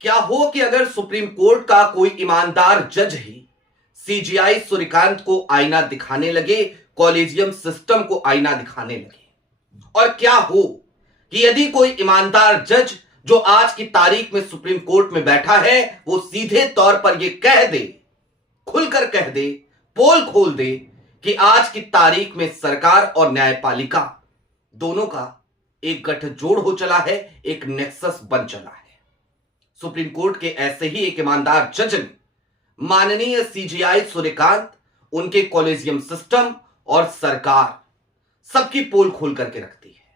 क्या हो कि अगर सुप्रीम कोर्ट का कोई ईमानदार जज ही सीजीआई सूर्यकांत को आईना दिखाने लगे, कॉलेजियम सिस्टम को आईना दिखाने लगे। और क्या हो कि यदि कोई ईमानदार जज जो आज की तारीख में सुप्रीम कोर्ट में बैठा है, वो सीधे तौर पर यह कह दे, खुलकर कह दे, पोल खोल दे कि आज की तारीख में सरकार और न्यायपालिका दोनों का एक गठजोड़ हो चला है, एक नेक्सस बन चला है। सुप्रीम कोर्ट के ऐसे ही एक ईमानदार जज ने माननीय सीजीआई सूर्यकांत, उनके कॉलेजियम सिस्टम और सरकार सबकी पोल खोल करके रखती है।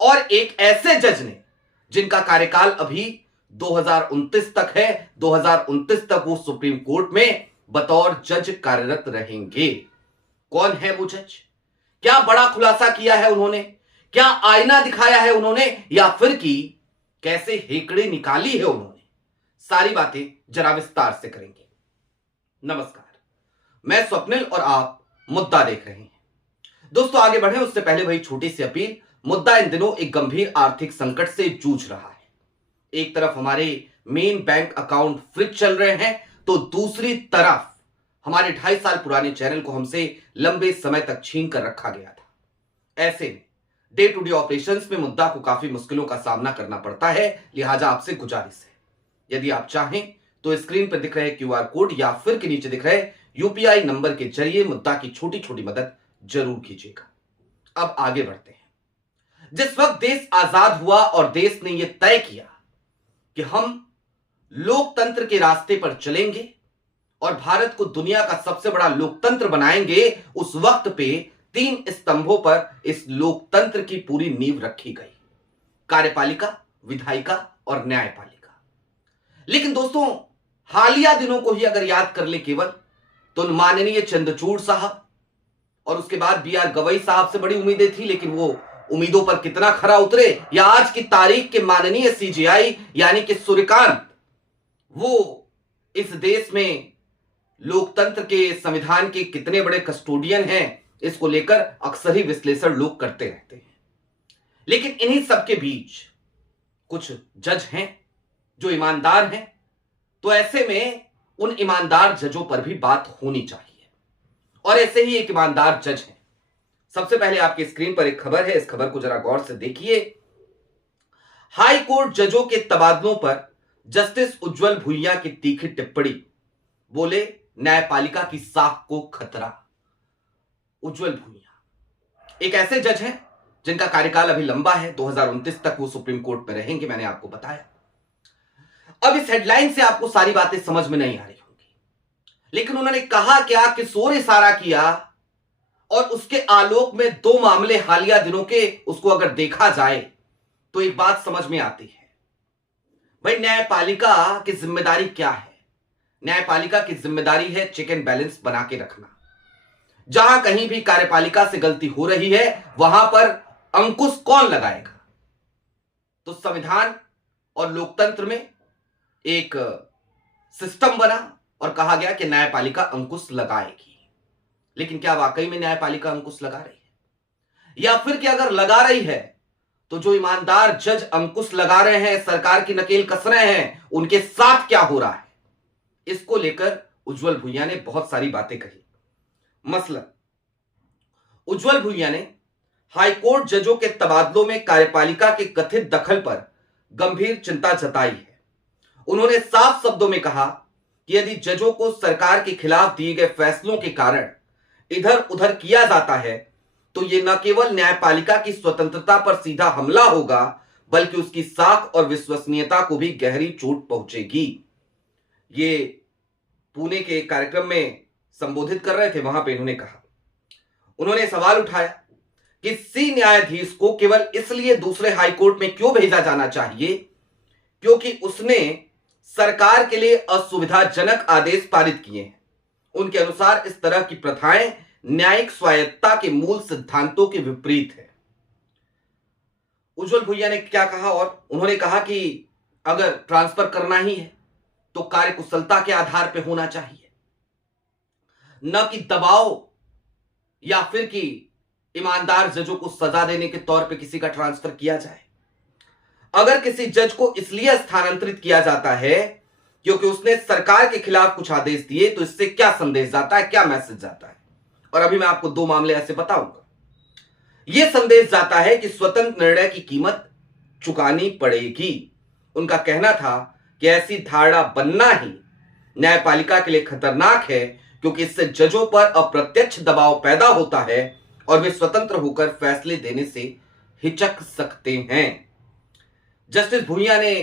और एक ऐसे जज ने जिनका कार्यकाल अभी 2029 तक है, 2029 तक वो सुप्रीम कोर्ट में बतौर जज कार्यरत रहेंगे। कौन है वो जज? क्या बड़ा खुलासा किया है उन्होंने? क्या आईना दिखाया है उन्होंने? या फिर कि कैसे हेकड़े निकाली है उन्होंने? सारी बातें जरा विस्तार से करेंगे। नमस्कार, मैं स्वप्निल और आप मुद्दा देख रहे हैं। दोस्तों, आगे बढ़े उससे पहले वही छोटी सी अपील। मुद्दा इन दिनों एक गंभीर आर्थिक संकट से जूझ रहा है। एक तरफ हमारे मेन बैंक अकाउंट फ्रीज चल रहे हैं, तो दूसरी तरफ हमारे 2.5 साल पुराने चैनल को हमसे लंबे समय तक छीन कर रखा गया था। ऐसे में डे टू डे ऑपरेशंस में मुद्दा को काफी मुश्किलों का सामना करना पड़ता है। लिहाजा आपसे गुजारिश है, यदि आप चाहें तो स्क्रीन पर दिख रहे क्यूआर कोड या फिर के नीचे दिख रहे यूपीआई नंबर के जरिए मुद्दा की छोटी छोटी मदद जरूर कीजिएगा। अब आगे बढ़ते हैं। जिस वक्त देश आजाद हुआ और देश ने यह तय किया कि हम लोकतंत्र के रास्ते पर चलेंगे और भारत को दुनिया का सबसे बड़ा लोकतंत्र बनाएंगे, उस वक्त पे 3 स्तंभों पर इस लोकतंत्र की पूरी नींव रखी गई: कार्यपालिका, विधायिका और न्यायपालिका। लेकिन दोस्तों, हालिया दिनों को ही अगर याद कर ले केवल, तो माननीय चंद्रचूड़ साहब और उसके बाद बीआर गवई साहब से बड़ी उम्मीदें थी, लेकिन वो उम्मीदों पर कितना खरा उतरे, या आज की तारीख के माननीय सीजीआई यानी कि सूर्यकांत, वो इस देश में लोकतंत्र के, संविधान के कितने बड़े कस्टोडियन हैं, इसको लेकर अक्सर ही विश्लेषण लोग करते रहते हैं। लेकिन इन्हीं सबके बीच कुछ जज हैं जो ईमानदार हैं, तो ऐसे में उन ईमानदार जजों पर भी बात होनी चाहिए। और ऐसे ही एक ईमानदार जज हैं। सबसे पहले आपकी स्क्रीन पर एक खबर है, इस खबर को जरा गौर से देखिए। हाई कोर्ट जजों के तबादलों पर जस्टिस उज्जवल भुइयां की तीखी टिप्पणी, बोले न्यायपालिका की साख को खतरा। उज्जवल भुइयां एक ऐसे जज हैं जिनका कार्यकाल अभी लंबा है, 2029 तक वो सुप्रीम कोर्ट में रहेंगे, मैंने आपको बताया। अब इस हेडलाइन से आपको सारी बातें समझ में नहीं आ रही होंगी, लेकिन उन्होंने कहा क्या, किशोर इशारा किया, और उसके आलोक में 2 मामले हालिया दिनों के, उसको अगर देखा जाए तो एक बात समझ में आती है। भाई, न्यायपालिका की जिम्मेदारी क्या है? न्यायपालिका की जिम्मेदारी है चेक एंड बैलेंस बना के रखना। जहां कहीं भी कार्यपालिका से गलती हो रही है, वहां पर अंकुश कौन लगाएगा? तो संविधान और लोकतंत्र में एक सिस्टम बना और कहा गया कि न्यायपालिका अंकुश लगाएगी। लेकिन क्या वाकई में न्यायपालिका अंकुश लगा रही है? या फिर कि अगर लगा रही है तो जो ईमानदार जज अंकुश लगा रहे हैं, सरकार की नकेल कस रहे हैं, उनके साथ क्या हो रहा है? इसको लेकर उज्जवल भुइयां ने बहुत सारी बातें कही। मसलन उज्जवल भुइयां ने हाईकोर्ट जजों के तबादलों में कार्यपालिका के कथित दखल पर गंभीर चिंता जताई है। उन्होंने साफ शब्दों में कहा कि यदि जजों को सरकार के खिलाफ दिए गए फैसलों के कारण इधर उधर किया जाता है, तो यह न केवल न्यायपालिका की स्वतंत्रता पर सीधा हमला होगा, बल्कि उसकी साख और विश्वसनीयता को भी गहरी चोट पहुंचेगी। ये पुणे के कार्यक्रम में संबोधित कर रहे थे, वहां पे उन्होंने सवाल उठाया कि सी न्यायाधीश को केवल इसलिए दूसरे हाईकोर्ट में क्यों भेजा जाना चाहिए क्योंकि उसने सरकार के लिए असुविधाजनक आदेश पारित किए हैं। उनके अनुसार इस तरह की प्रथाएं न्यायिक स्वायत्तता के मूल सिद्धांतों के विपरीत है। उज्जवल भुइयां ने क्या कहा? और उन्होंने कहा कि अगर ट्रांसफर करना ही है तो कार्यकुशलता के आधार पर होना चाहिए, न कि दबाव या फिर कि ईमानदार जजों को सजा देने के तौर पे किसी का ट्रांसफर किया जाए। अगर किसी जज को इसलिए स्थानांतरित किया जाता है क्योंकि उसने सरकार के खिलाफ कुछ आदेश दिए, तो इससे क्या संदेश जाता है, क्या मैसेज जाता है? और अभी मैं आपको 2 मामले ऐसे बताऊंगा। यह संदेश जाता है कि स्वतंत्र निर्णय की कीमत चुकानी पड़ेगी। उनका कहना था कि ऐसी धारणा बनना ही न्यायपालिका के लिए खतरनाक है, क्योंकि इससे जजों पर अप्रत्यक्ष दबाव पैदा होता है और वे स्वतंत्र होकर फैसले देने से हिचक सकते हैं। जस्टिस भूइया ने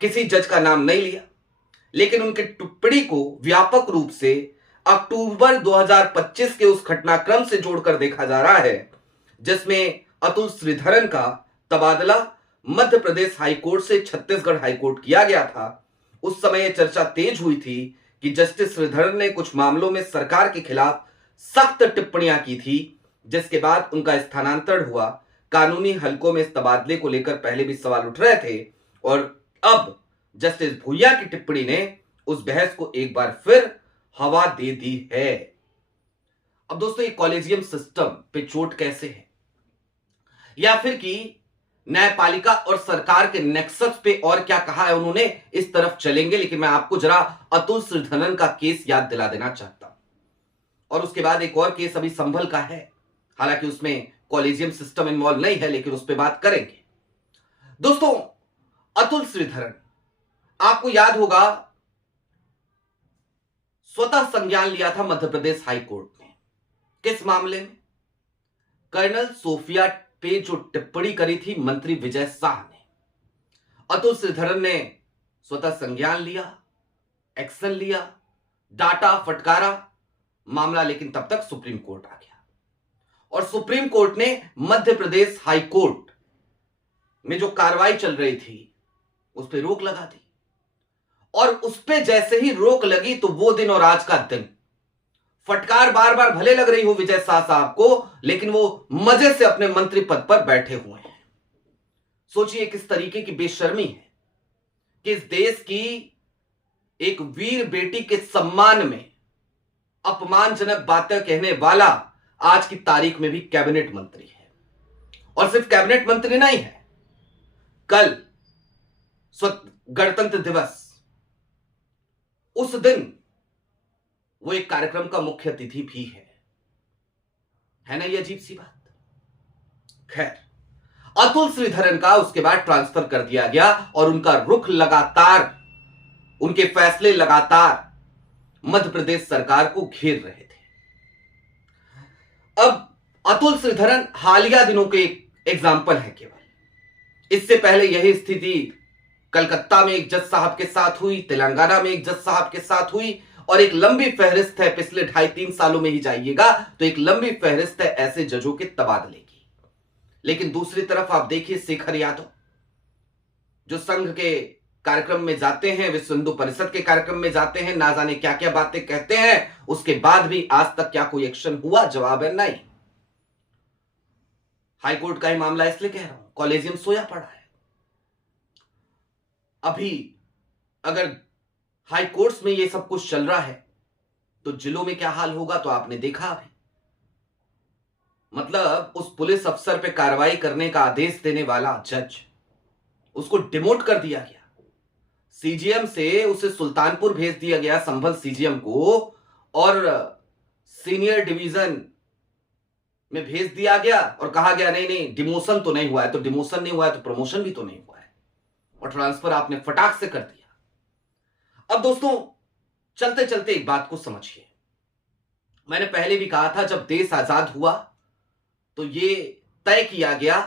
किसी जज का नाम नहीं लिया, लेकिन उनकी टिप्पणी को व्यापक रूप से अक्टूबर 2025 के उस घटनाक्रम से जोड़कर देखा जा रहा है जिसमें अतुल श्रीधरन का तबादला मध्य प्रदेश हाईकोर्ट से छत्तीसगढ़ हाईकोर्ट किया गया था। उस समय यह चर्चा तेज हुई थी कि जस्टिस श्रीधरन ने कुछ मामलों में सरकार के खिलाफ सख्त टिप्पणियां की थी, जिसके बाद उनका स्थानांतरण हुआ। कानूनी हलकों में इस तबादले को लेकर पहले भी सवाल उठ रहे थे और अब जस्टिस भूइया की टिप्पणी ने उस बहस को एक बार फिर हवा दे दी है। अब दोस्तों, ये कॉलेजियम सिस्टम पे चोट कैसे है, या फिर कि न्यायपालिका और सरकार के नेक्सस पे और क्या कहा है उन्होंने, इस तरफ चलेंगे। लेकिन मैं आपको जरा अतुल श्रीधरन का केस याद दिला देना चाहता हूं, और उसके बाद एक और केस अभी संभल का है, हालांकि उसमें कॉलेजियम सिस्टम इन्वॉल्व नहीं है, लेकिन उस पर बात करेंगे। दोस्तों, अतुल श्रीधरन, आपको याद होगा, स्वतः संज्ञान लिया था मध्य प्रदेश हाईकोर्ट ने। किस मामले में? कर्नल सोफिया पे जो टिप्पणी करी थी मंत्री विजय शाह ने। अतुल श्रीधरन ने स्वतः संज्ञान लिया, एक्शन लिया, डाटा फटकारा मामला, लेकिन तब तक सुप्रीम कोर्ट आ गया और सुप्रीम कोर्ट ने मध्य प्रदेश हाईकोर्ट में जो कार्रवाई चल रही थी उस पर रोक लगा दी। और उस पर जैसे ही रोक लगी तो वो दिन और आज का दिन, फटकार बार बार भले लग रही हो विजय शाह साहब को, लेकिन वो मजे से अपने मंत्री पद पर बैठे हुए हैं। सोचिए किस तरीके की बेशर्मी है कि इस देश की एक वीर बेटी के सम्मान में अपमानजनक बातें कहने वाला आज की तारीख में भी कैबिनेट मंत्री है। और सिर्फ कैबिनेट मंत्री नहीं है, कल गणतंत्र दिवस, उस दिन वो एक कार्यक्रम का मुख्य अतिथि भी है ना? ये अजीब सी बात। खैर, अतुल श्रीधरन का उसके बाद ट्रांसफर कर दिया गया और उनका रुख लगातार, उनके फैसले लगातार मध्य प्रदेश सरकार को घेर रहे थे। अब अतुल श्रीधरन हालिया दिनों के एक एग्जाम्पल है केवल। इससे पहले यही स्थिति कलकत्ता में एक जज साहब के साथ हुई, तेलंगाना में एक जज साहब के साथ हुई, और एक लंबी फहरिस्त है, पिछले 2.5-3 सालों में ही जाइएगा तो एक लंबी फहरिस्त है ऐसे जजों के तबादले की। लेकिन दूसरी तरफ आप देखिए शेखर यादव, जो संघ के कार्यक्रम में जाते हैं, विश्व हिंदू परिषद के कार्यक्रम में जाते हैं, ना जाने क्या क्या बातें कहते हैं, उसके बाद भी आज तक क्या कोई एक्शन हुआ? जवाब है नहीं। हाईकोर्ट का ही मामला इसलिए कह रहा हूं, कॉलेजियम सोया पड़ा है। अभी अगर हाई कोर्ट्स में ये सब कुछ चल रहा है तो जिलों में क्या हाल होगा तो आपने देखा अभी। मतलब उस पुलिस अफसर पे कार्रवाई करने का आदेश देने वाला जज, उसको डिमोट कर दिया गया, सीजीएम से उसे सुल्तानपुर भेज दिया गया, संभल सीजीएम को, और सीनियर डिवीजन में भेज दिया गया और कहा गया नहीं नहीं डिमोशन तो नहीं हुआ है, तो डिमोशन नहीं हुआ है तो प्रमोशन भी तो नहीं हुआ है, और ट्रांसफर आपने फटाक से कर दिया। अब दोस्तों, चलते चलते एक बात को समझिए। मैंने पहले भी कहा था, जब देश आजाद हुआ तो ये तय किया गया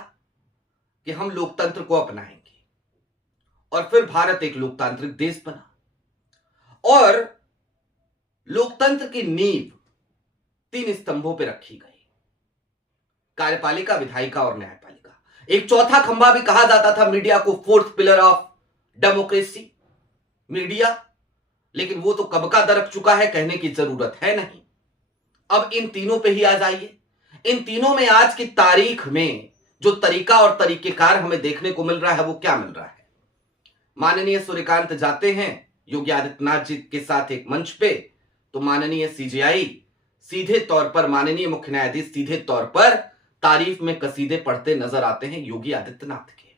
कि हम लोकतंत्र को अपनाएंगे, और फिर भारत एक लोकतांत्रिक देश बना। और लोकतंत्र की नींव 3 स्तंभों पर रखी गई, कार्यपालिका, विधायिका और न्यायपालिका। एक चौथा खंभा भी कहा जाता था मीडिया को, 4th pillar of democracy, media, लेकिन वो तो कब का दरक चुका है, कहने की जरूरत है नहीं। अब इन तीनों पे ही आ जाइए। इन तीनों में आज की तारीख में जो तरीका और तरीकेकार हमें देखने को मिल रहा है वो क्या मिल रहा है? माननीय सूर्यकांत जाते हैं योगी आदित्यनाथ जी के साथ एक मंच पे, तो माननीय सीजेआई सीधे तौर पर, माननीय मुख्य न्यायाधीश सीधे तौर पर तारीफ में कसीदे पढ़ते नजर आते हैं योगी आदित्यनाथ के।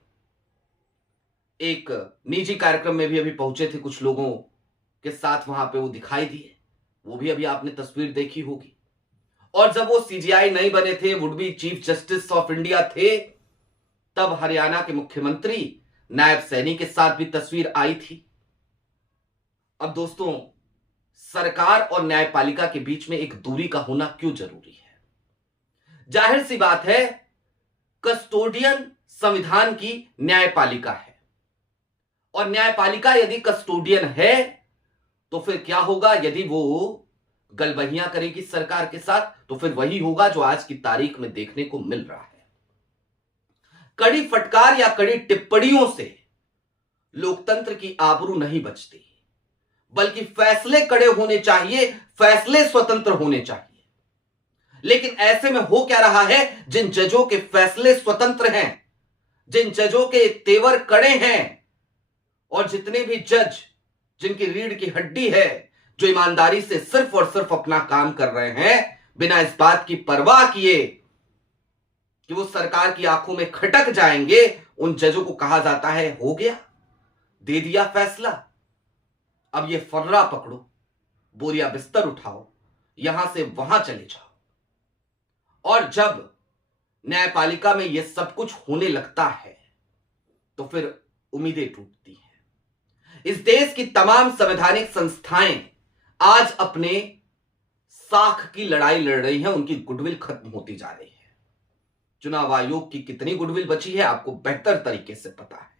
एक निजी कार्यक्रम में भी अभी पहुंचे थे, कुछ लोगों के साथ वहां पे वो दिखाई दिए, वो भी अभी आपने तस्वीर देखी होगी। और जब वो सीजीआई नहीं बने थे, would be chief justice of India थे, तब हरियाणा के मुख्यमंत्री नायब सैनी के साथ भी तस्वीर आई थी। अब दोस्तों, सरकार और न्यायपालिका के बीच में एक दूरी का होना क्यों जरूरी है? जाहिर सी बात है, कस्टोडियन संविधान की न्यायपालिका है, और न्यायपालिका यदि कस्टोडियन है तो फिर क्या होगा? यदि वो गलबहियां करेगी सरकार के साथ, तो फिर वही होगा जो आज की तारीख में देखने को मिल रहा है। कड़ी फटकार या कड़ी टिप्पणियों से लोकतंत्र की आबरू नहीं बचती, बल्कि फैसले कड़े होने चाहिए, फैसले स्वतंत्र होने चाहिए। लेकिन ऐसे में हो क्या रहा है? जिन जजों के फैसले स्वतंत्र हैं, जिन जजों के तेवर कड़े हैं, और जितने भी जज जिनकी रीढ़ की हड्डी है, जो ईमानदारी से सिर्फ और सिर्फ अपना काम कर रहे हैं, बिना इस बात की परवाह किए कि वो सरकार की आंखों में खटक जाएंगे, उन जजों को कहा जाता है हो गया, दे दिया फैसला, अब ये फर्रा पकड़ो, बोरिया बिस्तर उठाओ, यहां से वहां चले जाओ। और जब न्यायपालिका में यह सब कुछ होने लगता है तो फिर उम्मीदें टूटती हैं। इस देश की तमाम संवैधानिक संस्थाएं आज अपने साख की लड़ाई लड़ रही हैं, उनकी गुडविल खत्म होती जा रही है। चुनाव आयोग की कितनी गुडविल बची है आपको बेहतर तरीके से पता है।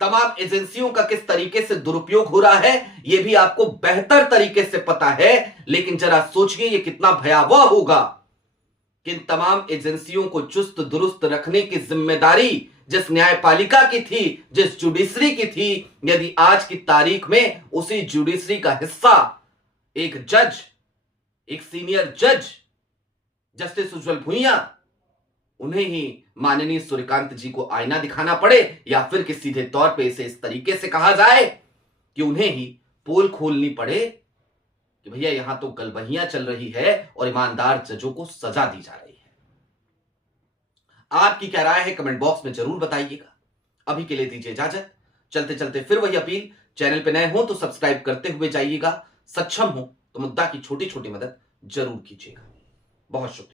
तमाम एजेंसियों का किस तरीके से दुरुपयोग हो रहा है यह भी आपको बेहतर तरीके से पता है। लेकिन जरा सोचिए यह कितना भयावह होगा कि इन तमाम एजेंसियों को चुस्त दुरुस्त रखने की जिम्मेदारी जिस न्यायपालिका की थी, जिस जुडिशरी की थी, यदि आज की तारीख में उसी जुडिशरी का हिस्सा एक जज, एक सीनियर जज जस्टिस उज्जवल भुइयां, उन्हें ही माननीय सूर्यकांत जी को आईना दिखाना पड़े, या फिर कि सीधे तौर पे इसे इस तरीके से कहा जाए कि उन्हें ही पोल खोलनी पड़े कि भैया यहां तो गलबहियां चल रही है और ईमानदार जजों को सजा दी जा रही है। आपकी क्या राय है कमेंट बॉक्स में जरूर बताइएगा। अभी के लिए दीजिए इजाजत। चलते चलते फिर वही अपील, चैनल पे नए हो तो सब्सक्राइब करते हुए जाइएगा, सक्षम हो तो मुद्दा की छोटी छोटी मदद जरूर कीजिएगा। बहुत शुक्रिया।